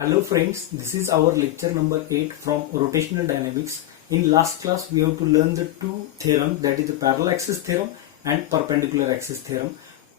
Hello friends, this is our lecture number 8 from rotational dynamics. In last class we have to learn the two theorems, that is the parallel axis theorem and perpendicular axis theorem.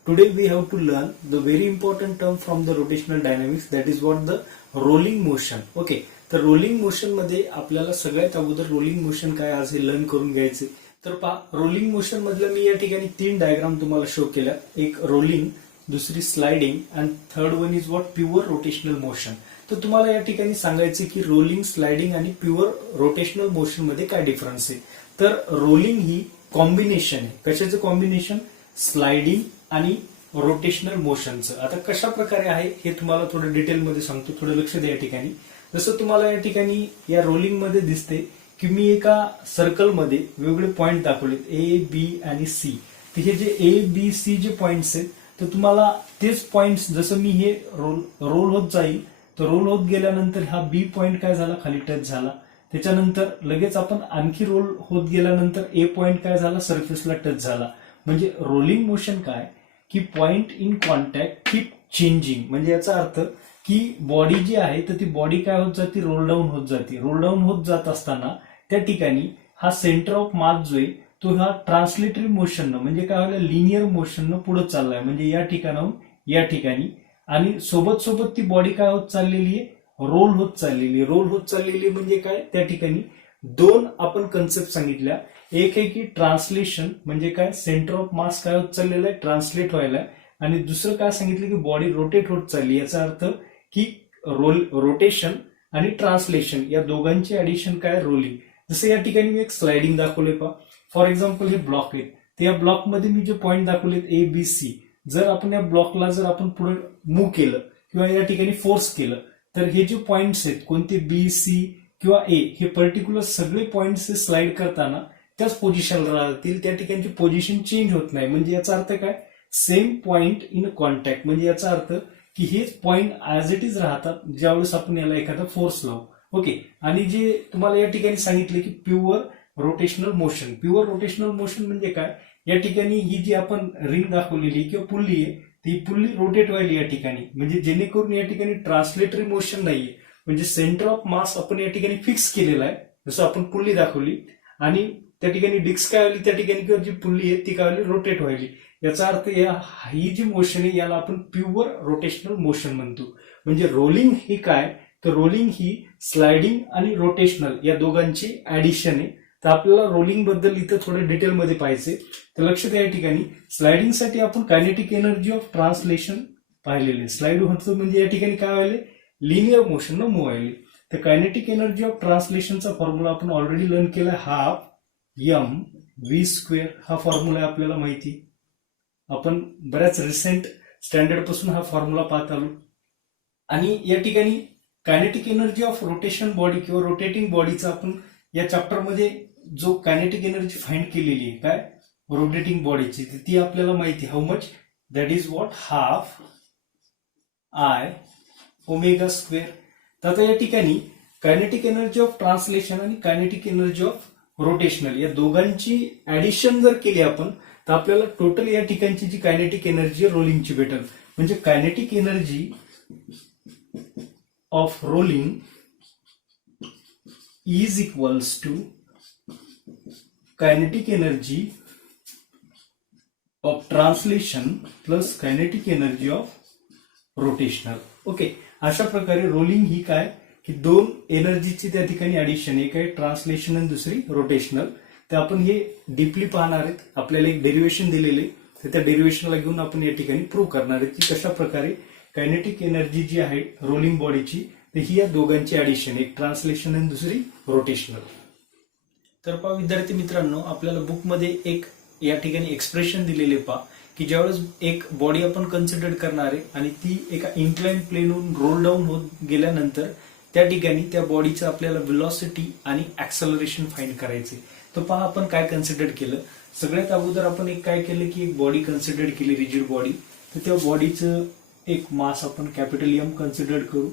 Today we have to learn the very important term from the rotational dynamics, that is what the rolling motion. Okay, तर rolling motion मध्ये आपल्याला सगळ्यात अगोदर rolling motion काय आज हे learn करून घ्यायचे. तर पहा, रोलिंग मोशन मधलं मी या ठिकाणी तीन डायग्राम तुम्हाला शो केल्या. एक रोलिंग, दुसरी स्लाइडिंग आणि third one is what pure rotational motion. तर तुम्हाला या ठिकाणी सांगायचे की रोलिंग, स्लाइडिंग आणि प्युअर रोटेशनल मोशन मध्ये काय डिफरन्स आहे. तर रोलिंग ही कॉम्बिनेशन आहे. कशाचं कॉम्बिनेशन? स्लाइडिंग आणि रोटेशनल मोशनचं. आता कशा प्रकारे आहे हे तुम्हाला थोडं डिटेलमध्ये सांगतो, थोडं लक्ष द्या या ठिकाणी. जसं तुम्हाला या ठिकाणी या रोलिंग मध्ये दिसते की मी एका सर्कलमध्ये वेगवेगळे पॉइंट दाखवलेत, ए, बी आणि सी. तर हे जे ए, बी, सी जे पॉइंट्स आहेत, तर तुम्हाला तेच पॉइंट्स जसं मी हे रोल होत जाईल, तर रोल होत गेल्यानंतर हा बी पॉइंट काय झाला, खाली टच झाला. त्याच्यानंतर लगेच आपण आणखी रोल होत गेल्यानंतर ए पॉइंट काय झाला, सरफेसला टच झाला. म्हणजे रोलिंग मोशन काय की point in contact keep changing. म्हणजे याचा अर्थ की बॉडी जी आहे तर ती बॉडी काय होत जाते, रोल डाऊन होत जाते. रोल डाऊन होत जात असताना त्या ठिकाणी हा सेंटर ऑफ मास जो आहे तो हा ट्रान्सलेटरी मोशननं, म्हणजे काय व्हायला, लिनियर मोशननं पुढे चाललाय. म्हणजे या ठिकाणाहून या ठिकाणी, आणि सोबत सोबत ती बॉडी काय होत चाललेली आहे, रोल होत चाललेली. रोल होत चाललेली म्हणजे काय, त्या ठिकाणी दोन आपण कन्सेप्ट सांगितल्या. एक आहे की ट्रान्सलेशन, म्हणजे काय, सेंटर ऑफ मास काय होत चाललेलं आहे, ट्रान्सलेट व्हायला. आणि दुसरं काय सांगितलं की बॉडी रोटेट होत चालली. याचा अर्थ की रोटेशन आणि ट्रान्सलेशन या दोघांची ऍडिशन काय, रोलिंग. जसं या ठिकाणी मी एक स्लाइडिंग दाखवले पहा. फॉर एक्झाम्पल हे ब्लॉक आहेत, तर या ब्लॉकमध्ये मी जे पॉईंट दाखवलेत ए, बी, सी, जर आपण या ब्लॉकला जर आपण पुढे मूव्ह केलं किंवा या ठिकाणी फोर्स केलं, तर हे जे पॉइंट्स आहेत कोणते, बी, सी किंवा ए, हे पर्टिक्युलर सगळे पॉइंट्स स्लाइड करताना त्याच पोझिशनला राहतील. त्या ठिकाणची पोझिशन चेंज होत नाही. म्हणजे याचा अर्थ काय, सेम पॉइंट इन कॉन्टॅक्ट. म्हणजे याचा अर्थ की हेच पॉइंट ऍज इट इज राहतात ज्यावेळेस आपण याला एखादा फोर्स लावू. ओके. आणि जे तुम्हाला या ठिकाणी सांगितले की pure rotational motion. Pure rotational motion म्हणजे काय, या ठिकाणी ही जी आपण रिंग दाखवलेली किंवा पुल्ली आहे, ती पुल्ली रोटेट व्हायली या ठिकाणी. म्हणजे जेणेकरून या ठिकाणी ट्रान्सलेटरी मोशन नाहीये. म्हणजे सेंटर ऑफ मास आपण या ठिकाणी फिक्स केलेला आहे, जसं आपण पुल्ली दाखवली, आणि त्या ठिकाणी डिस्क काय व्हायली, त्या ठिकाणी किंवा जी पुल्ली आहे ती काय व्हायली, रोटेट व्हायली. याचा अर्थ ही जी मोशन आहे याला आपण प्युअर रोटेशनल मोशन म्हणतो. म्हणजे रोलिंग ही काय, तर रोलिंग ही स्लाइडिंग आणि रोटेशनल या दोघांची ऍडिशन आहे. तर आपल्याला रोलिंग बद्दल इथं थोडं डिटेलमध्ये पाहायचे. तर लक्ष द्या, या ठिकाणी स्लाइडिंगसाठी आपण कायनेटिक एनर्जी ऑफ ट्रान्सलेशन पाहिलेले. स्लाइड होतं म्हणजे या ठिकाणी काय व्हायले, लिनियर मोशन न मूव्ह व्हायले. तर कायनेटिक एनर्जी ऑफ ट्रान्सलेशनचा फॉर्म्युला आपण ऑलरेडी लर्न केला, हाफ एम व्ही स्क्वेअर. हा फॉर्म्युला आपल्याला माहिती, आपण बऱ्याच रिसेंट स्टँडर्ड पासून हा फॉर्म्युला पाहत आलो. आणि या ठिकाणी kinetic energy of rotation body किंवा रोटेटिंग बॉडीचा आपण या चॅप्टरमध्ये जो कायनेटिक एनर्जी फाइंड केलेली आहे काय, रोटेटिंग बॉडीची, ती आपल्याला माहिती, how much, that is what, half i omega square. तर आता या ठिकाणी कायनेटिक एनर्जी ऑफ ट्रान्सलेशन आणि कायनेटिक एनर्जी ऑफ रोटेशनल या दोघांची ऍडिशन जर केली आपण, तर आपल्याला टोटल या ठिकाणची जी कायनेटिक एनर्जी रोलिंगची भेटेल. म्हणजे kinetic energy of rolling is equals to kinetic energy of translation plus kinetic energy of rotational. Okay. अशा प्रकारे रोलिंग ही काय की दोन एनर्जीची त्या ठिकाणी ऍडिशन, एक आहे ट्रान्सलेशन आणि दुसरी रोटेशनल. तर आपण हे डीपली पाहणार आहेत. आपल्याला एक डेरिव्हेशन दिलेले, तर त्या डेरिव्हेशनला घेऊन आपण या ठिकाणी प्रूव्ह करणार आहेत की कशा प्रकारे कायनेटिक एनर्जी जी आहे रोलिंग बॉडीची, तर ही या दोघांची ऍडिशन, एक ट्रान्सलेशन आणि दुसरी रोटेशनल. तर पहा विद्यार्थी मित्रांनो, आपल्याला बुकमध्ये एक या ठिकाणी एक्सप्रेशन दिलेले पहा की ज्यावेळेस एक बॉडी आपण कन्सिडर करणार आहे आणि ती एका इन्क्लाइन प्लेनहून रोल डाऊन होत गेल्यानंतर त्या ठिकाणी त्या बॉडीचं आपल्याला व्हेलॉसिटी आणि ऍक्सलरेशन फाइंड करायचे. तर पहा आपण काय कन्सिडर केलं. सगळ्यात अगोदर आपण एक काय केलं की एक बॉडी कन्सिडर केली, रिजिड बॉडी. तर त्या बॉडीचं एक मास आपण कॅपिटल एम कन्सिडर करू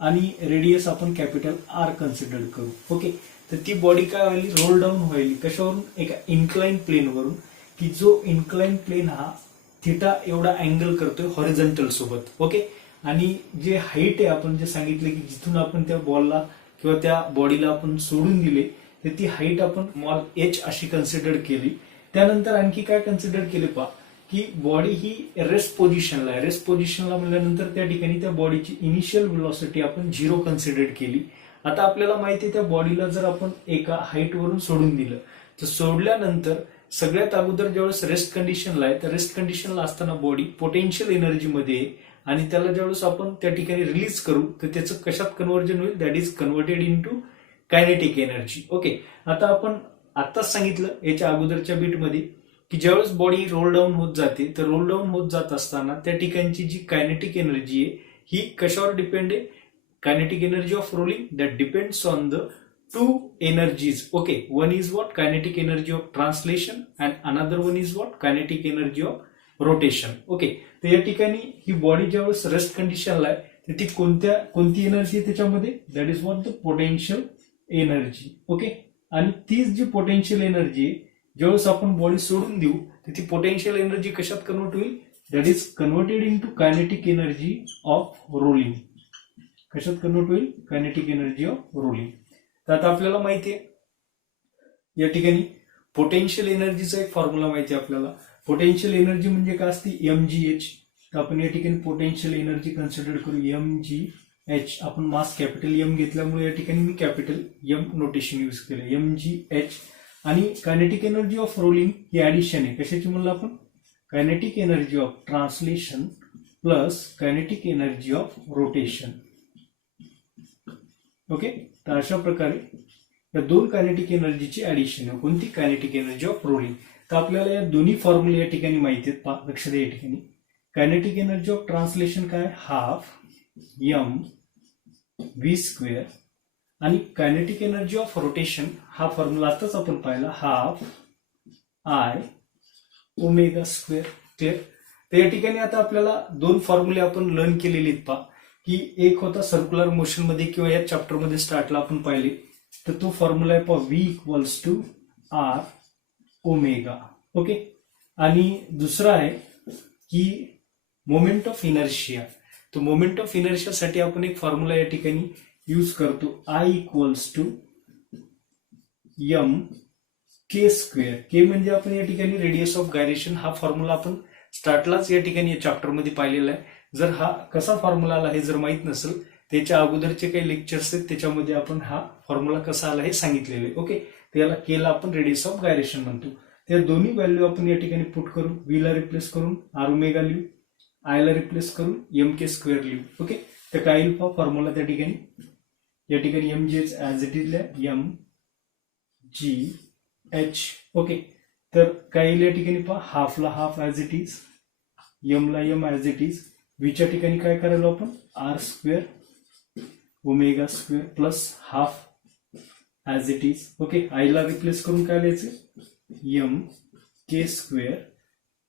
आणि रेडियस आपण कॅपिटल आर कन्सिडर करू. ओके. तर ती बॉडी काय व्हायली, रोल डाऊन व्हायली. कशावरून, एका इन्क्लाइन प्लेनवरून, की जो इन्क्लाइन प्लेन हा थिटा एवढा अँगल करतोय हॉरिझॉन्टल सोबत. ओके. आणि जे हाईट आहे आपण जे सांगितले की जिथून आपण त्या बॉलला किंवा त्या बॉडीला आपण सोडून दिले तर ती हाईट आपण स्मॉल h अशी कन्सिडर केली. त्यानंतर आणखी काय कन्सिडर केले पहा की बॉडी ही रेस्ट पोझिशनला आहे. रेस्ट पोझिशनला म्हणल्यानंतर त्या ठिकाणी त्या बॉडीची इनिशियल व्हेलॉसिटी आपण 0 कन्सिडर केली. आता आपल्याला माहिती आहे त्या बॉडीला जर आपण एका हाईट वरून सोडून दिलं तर सोडल्यानंतर सगळ्यात अगोदर ज्यावेळेस रेस्ट कंडिशनला आहे तर रेस्ट कंडिशनला असताना बॉडी पोटेन्शियल एनर्जीमध्ये आहे आणि त्याला ज्यावेळेस आपण त्या ठिकाणी रिलीज करू तर त्याचं कशात कन्व्हर्जन होईल, that is converted into kinetic energy. Okay, आता आपण आत्ताच सांगितलं याच्या अगोदरच्या बीटमध्ये की ज्यावेळेस बॉडी रोल डाऊन होत जाते तर रोल डाऊन होत जात असताना त्या ठिकाणची जी कायनेटिक एनर्जी आहे ही कशावर डिपेंड आहे, kinetic energy of rolling that depends on the two energies. Okay, one is what, kinetic energy of translation and another one is what, kinetic energy of rotation. Okay, तर या ठिकाणी ही body ज्यावेळेस rest कंडिशनला आहे तर ती कोणती एनर्जी आहे त्याच्यामध्ये, that is what the potential energy. Okay, आणि तीच जी पोटेन्शियल एनर्जी आहे ज्यावेळेस आपण बॉडी सोडून देऊ तर ती पोटेन्शियल एनर्जी कशात कन्वर्ट होईल, that is converted into kinetic energy of rolling. कशात कन्वर्ट होईल, कायनेटिक एनर्जी ऑफ रोलिंग. तर आता आपल्याला माहिती आहे या ठिकाणी पोटेन्शियल एनर्जीचा एक फॉर्म्युला माहिती आहे आपल्याला. पोटेन्शियल एनर्जी म्हणजे काय असते, mgh. तर आपण या ठिकाणी पोटेन्शियल एनर्जी कन्सिडर करू mgh. आपण मास कॅपिटल एम घेतल्यामुळे या ठिकाणी मी कॅपिटल एम नोटेशन यूज केलं, mgh. आणि kinetic energy of rolling he addition आहे कशाची म्हणलं आपण, kinetic energy of translation plus kinetic energy of rotation. Okay, तर अशा प्रकारे या दोन कायनेटिक एनर्जीची ऍडिशन आहे. कोणती, कायनेटिक एनर्जी ऑफ रोलिंग. तर आपल्याला या दोन्ही फॉर्म्युले या ठिकाणी माहिती आहेत, लक्ष द्या. या ठिकाणी कायनेटिक एनर्जी ऑफ ट्रान्सलेशन काय, हाफ एम व्ही स्क्वेअर, आणि कायनेटिक एनर्जी ऑफ रोटेशन हा फॉर्म्युला आताच आपण पाहिला, half i omega square. Clear. तर या ठिकाणी आता आपल्याला दोन फॉर्म्युले आपण लर्न केलेले आहेत पहा, की एक होता सर्क्युलर मोशन मध्ये किंवा या चॅप्टर मध्ये स्टार्टला आपण पाहिले तर तो फॉर्म्युला आहे पहा, V equals to R omega. Okay, आणि दुसरा आहे की मोमेंट ऑफ इनर्शिया. तो मोमेंट ऑफ इनर्शियासाठी आपण एक फॉर्म्युला या ठिकाणी यूज करतो, I equals to M K square. K म्हणजे आपण या ठिकाणी रेडियस ऑफ गायरेशन. हा फॉर्म्युला आपण स्टार्टलाच या ठिकाणी या चॅप्टर मध्ये पाहिलेला आहे. जर हा कसा फॉर्म्युला आला हे जर माहित नसेल त्याच्या अगोदरचे काही लेक्चर्स आहेत त्याच्यामध्ये आपण हा फॉर्म्युला कसा आला हे सांगितलेले. ओके, त्याला केला आपण रेडियस ऑफ गायरेशन म्हणतो. त्या दोन्ही व्हॅल्यू आपण या ठिकाणी पुट करून व्ही ला रिप्लेस करून आर ओमेगा लिहू, आय ला रिप्लेस करून एम के स्क्वेअर लिहू. ओके, तर काय येईल फॉर्म्युला त्या ठिकाणी, या ठिकाणी M G H as it is M G H. Okay, तर काय येईल या ठिकाणी पहा, हाफला half as it is, M ला एम ऍज इट इज, व्हीच्या ठिकाणी काय करायला आपण R square omega square plus half as it is. Okay, आयला रिप्लेस करून काय लिहायचं, एम के स्क्वेअर.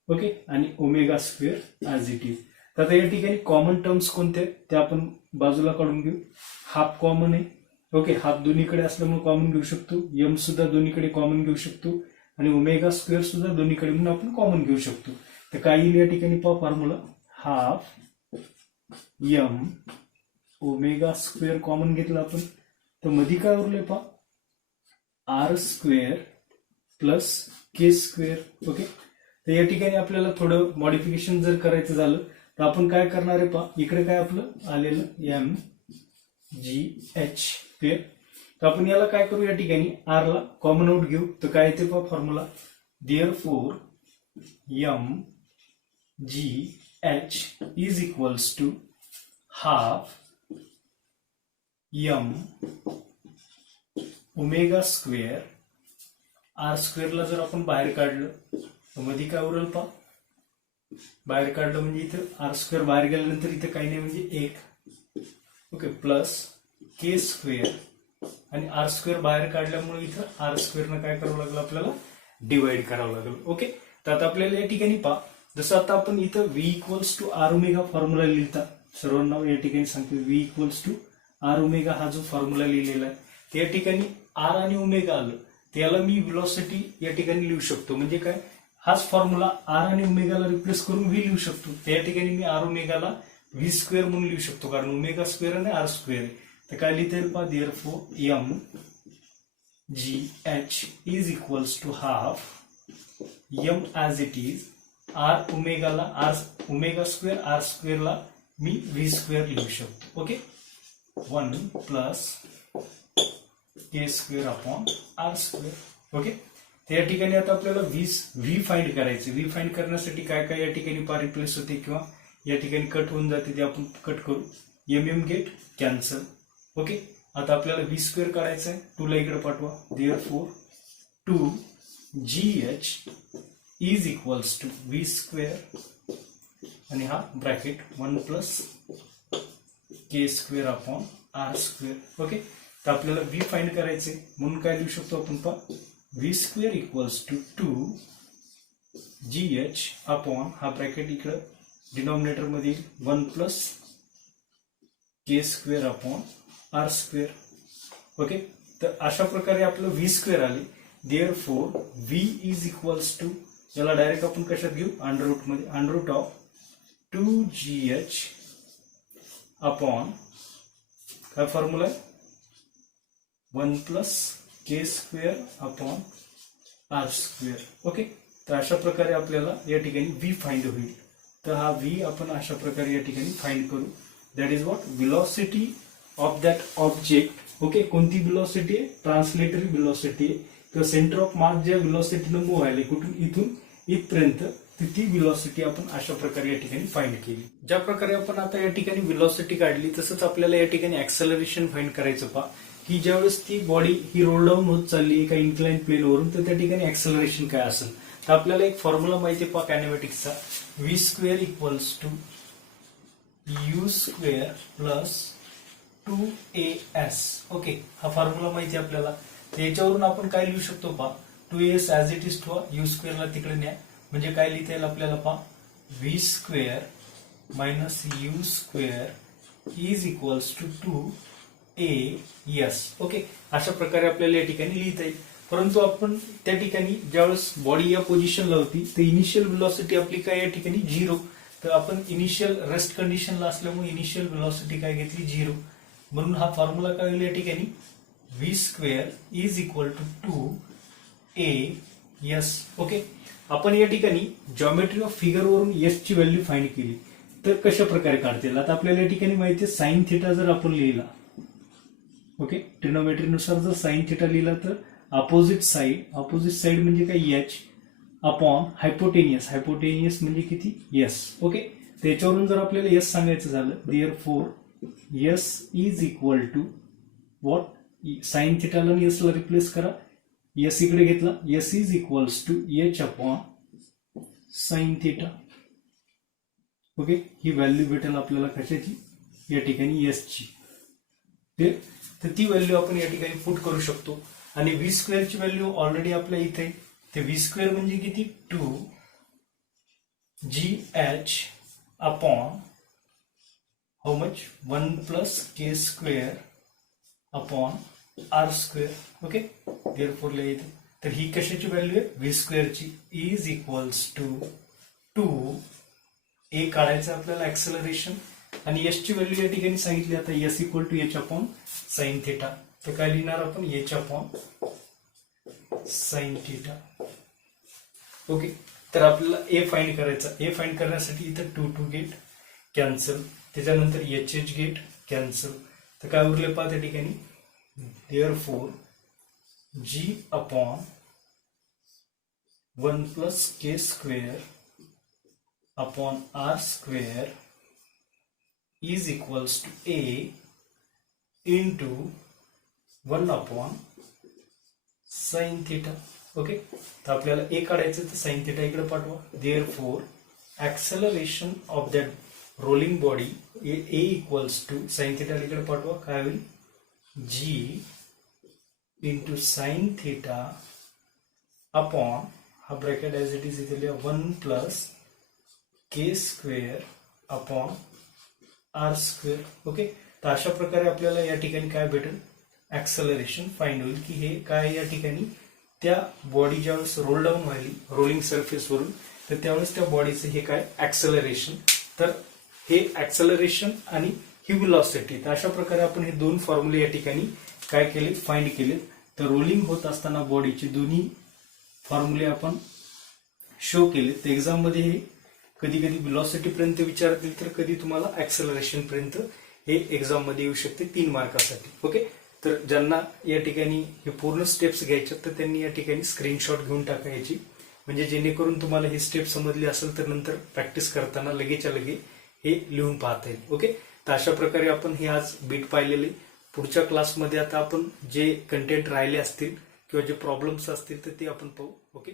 ओके, आणि omega square as it is. तर आता या ठिकाणी कॉमन टर्म्स कोणते ते आपण बाजूला काढून घेऊ. हाफ कॉमन आहे. ओके, हाफ दोन्हीकडे असल्यामुळे कॉमन घेऊ शकतो, एम सुद्धा दोन्हीकडे कॉमन घेऊ शकतो, आणि ओमेगा स्क्वेअर सुद्धा दोन्हीकडे म्हणून आपण कॉमन घेऊ शकतो. तर काय येईल या ठिकाणी पहा formula, half M omega square common घेतला आपण तर मध्ये काय उरले पहा, R square plus K square. Okay, तर या ठिकाणी आपल्याला थोडं मॉडिफिकेशन जर करायचं झालं तर आपण काय करणार आहे पहा, इकडे काय आपलं आलेलं एम जी एच. क्लिअर. तर आपण याला काय करू, या ठिकाणी आर ला कॉमन आउट घेऊ. तर काय येते पहा formula, therefore M G H is equals to half m omega square. R स्क्वेअरला जर आपण बाहेर काढलं तर मध्ये काय उरल पहा, बाहेर काढलं म्हणजे इथं आर स्क्वेअर बाहेर गेल्यानंतर इथं काही नाही म्हणजे एक. ओके, प्लस के स्क्वेअर, आणि आर स्क्वेअर बाहेर काढल्यामुळे इथं आर स्क्वेअरनं काय करावं लागलं आपल्याला, डिवाइड करावं लागलं. ओके, तर आता आपल्याला या ठिकाणी पहा, जसं आता आपण इथं V equals to R omega formula लिहिता, सर्वांना या ठिकाणी सांगतो V equals to R omega हा जो फॉर्म्युला लिहिलेला आहे त्या ठिकाणी आर आणि ओमेगा आलं त्याला मी व्हेलॉसिटी या ठिकाणी लिहू शकतो. म्हणजे काय, हाच फॉर्म्युला आर आणि ओमेगाला रिप्लेस करून व्ही लिहू शकतो. त्या ठिकाणी मी आर ओमेगाला व्ही स्क्वेअर म्हणून लिहू शकतो, कारण ओमेगा स्क्वेअर आणि आर स्क्वेअर आहे. तर काय लिहिता येईल पहा, therefore M G H is equals to half M as it is R ओमेगाला आर ओमेगा स्क्वेअर आर स्क्वेअरला मी व्ही स्क्वेअर लिहू शकतो. Okay, 1 plus K square upon R square. Okay, तर या ठिकाणी आता आपल्याला व्ही फाइंड करायचे. व्ही फाइंड करण्यासाठी काय काय या ठिकाणी पा रिप्लेस होते किंवा या ठिकाणी कट होऊन जाते, ते आपण कट करू. M get cancel. ओके, आता आपल्याला व्ही स्क्वेअर काढायचं आहे. 2 ला इकडे पाठवा. Therefore 2 GH is equals to V square आणि हा bracket 1 plus K square upon R square. Okay, तर आपल्याला व्ही फाइंड करायचे म्हणून काय लिहू शकतो आपण पहा, V square equals to 2 GH upon हा ब्रॅकेट इकडं डिनॉमिनेटर मध्ये 1 plus K square upon R square. Okay, तर अशा प्रकारे आपलं व्ही स्क्वेअर आले. Therefore V is equals to, याला डायरेक्ट आपण कशात घेऊ, अंडर रूट मध्ये, under root of 2GH upon काय फॉर्म्युला आहे, 1 plus K square upon R square. Okay, तर अशा प्रकारे आपल्याला या ठिकाणी व्ही फाइंड होईल. तर हा व्ही आपण अशा प्रकारे या ठिकाणी फाइंड करू. That is what, velocity of that object. Okay, कोणती व्हेलॉसिटी आहे, ट्रान्सलेटरी व्हेलॉसिटी आहे किंवा सेंटर ऑफ मास ज्या व्हेलॉसिटीनं मूव्ह व्हायला कुठून इथून इथपर्यंत, ती व्हेलॉसिटी आपण अशा प्रकारे या ठिकाणी फाइंड केली. ज्या प्रकारे आपण आता या ठिकाणी व्हेलॉसिटी काढली, तसंच आपल्याला या ठिकाणी ऍक्सेलरेशन फाइंड करायचं पहा, की ज्यावेळेस ती बॉडी ही रोल डाऊन होत चालली एका इन्क्लाइन प्लेनवरून, तर त्या ठिकाणी ऍक्सेलरेशन काय असेल. तर आपल्याला एक फॉर्म्युला माहिती आहे पहा कायनेमॅटिक्सचा, V square equals to U square plus 2AS. Okay, हा फॉर्म्युला माहिती आहे आपल्याला. याच्यावरून आपण काय लिहू शकतो पहा, 2AS ऍज इट इज ठेवा, यू स्क्वेअरला तिकडे न्या, म्हणजे काय लिहिता येईल आपल्याला पहा, V square minus U square is equals to 2AS. Okay, अशा प्रकारे आपल्याला या ठिकाणी लिहिता येईल. परंतु आपण त्या ठिकाणी ज्यावेळेस बॉडी या पोझिशनला होती, तर इनिशियल व्हेलॉसिटी आपली काय या ठिकाणी 0. तर आपण इनिशियल रेस्ट कंडिशनला असल्यामुळे इनिशियल व्हेलॉसिटी काय घेतली, 0. म्हणून हा फॉर्म्युला काय होईल या ठिकाणी, V square is equal to 2AS. Okay, आपण या ठिकाणी जॉमेट्री ऑफ फिगर वरून एस ची व्हॅल्यू फाइंड केली, तर कशा प्रकारे काढता येईल. आता आपल्याला या ठिकाणी माहिती आहे साइन थिटा जर आपण लिहिला, ओके, ट्रिग्नोमेट्रीनुसार जर साइन थिटा लिहिला, तर अपोजिट साइड म्हणजे काय, एच अपॉन हायपोटेनियस म्हणजे किती, एस. ओके, त्याच्यावरून जर आपल्याला एस सांगायचं झालं, therefore S is equal to what, sine थिटाला एस ला रिप्लेस करा, एस इकडे घेतला, S is equals to H upon sine theta. Okay, ही व्हॅल्यू भेटेल आपल्याला कशाची, या ठिकाणी एस ची. तर ती व्हॅल्यू आपण या ठिकाणी पुट करू शकतो. आणि व्ही स्क्वेअरची व्हॅल्यू ऑलरेडी आपल्या इथे, ते व्ही स्क्वेअर म्हणजे किती, 2GH upon how much, 1 plus K square upon R square. Okay, therefore लिहायचं, तर ही कशाची व्हॅल्यू आहे, व्ही स्क्वेअरची, इज इक्वल्स टू 2A काढायचं आपल्याला ऍक्सेलरेशन, आणि एस ची व्हॅल्यू या ठिकाणी सांगितली. आता S equal to H upon sine theta, तर काय लिहिणार आपण, H upon sine theta. Okay, तर आपल्याला ए फाइंड करायचा. ए फाइंड करण्यासाठी इथं 2 गेट कॅन्सल, त्याच्यानंतर एच गेट कॅन्सल, तर काय उरले पहा त्या ठिकाणी, therefore G upon 1 plus K square upon R square is equals to A into 1 upon sine theta. Okay, तर आपल्याला ए काढायचं, तर साइन थिटा इकडे पाठवा. Therefore acceleration of that rolling body A equals to sine theta इकडे पाठवा, काय होईल, G into sine theta upon हा ब्रॅकेट ऍज इट इज इथे लिहा, 1 plus K square upon R square. Okay, तर अशा प्रकारे आपल्याला या ठिकाणी काय भेटेल, ऍक्सेलरेशन फाइंड होईल, की हे काय या ठिकाणी त्या बॉडी ज्यावेळेस रोल डाऊन व्हायली रोलिंग सरफेसवरून, तर त्यावेळेस त्या बॉडीचं हे काय ऍक्सेलरेशन. तर हे ऍक्सलरेशन आणि ही व्हेलॉसिटी. तर अशा प्रकारे आपण हे दोन फॉर्म्युले या ठिकाणी काय केले, फाइंड केले. तर रोलिंग होत असताना बॉडीचे दोन्ही फॉर्म्युले आपण शो केले. तर एक्झाम मध्ये हे कधी कधी व्हेलॉसिटी पर्यंत विचारतील, तर कधी तुम्हाला ऍक्सलरेशन पर्यंत हे एक्झाम मध्ये येऊ शकते 3 मार्कासाठी. ओके. तर ज्यांना या ठिकाणी हे पूर्ण स्टेप्स घ्यायच्या तर त्यांनी या ठिकाणी स्क्रीनशॉट घेऊन टाकायची, म्हणजे जेणेकरून तुम्हाला ही स्टेप समजली असेल तर नंतर प्रॅक्टिस करताना लगेच्या लगे हे लिहून पाहता येईल. ओके. तर अशा प्रकारे आपण हे आज बीट पाहिलेले. पुढच्या क्लासमध्ये आता आपण जे कंटेंट राहिले असतील किंवा जे प्रॉब्लेम्स असतील तर ते आपण पाहू. ओके.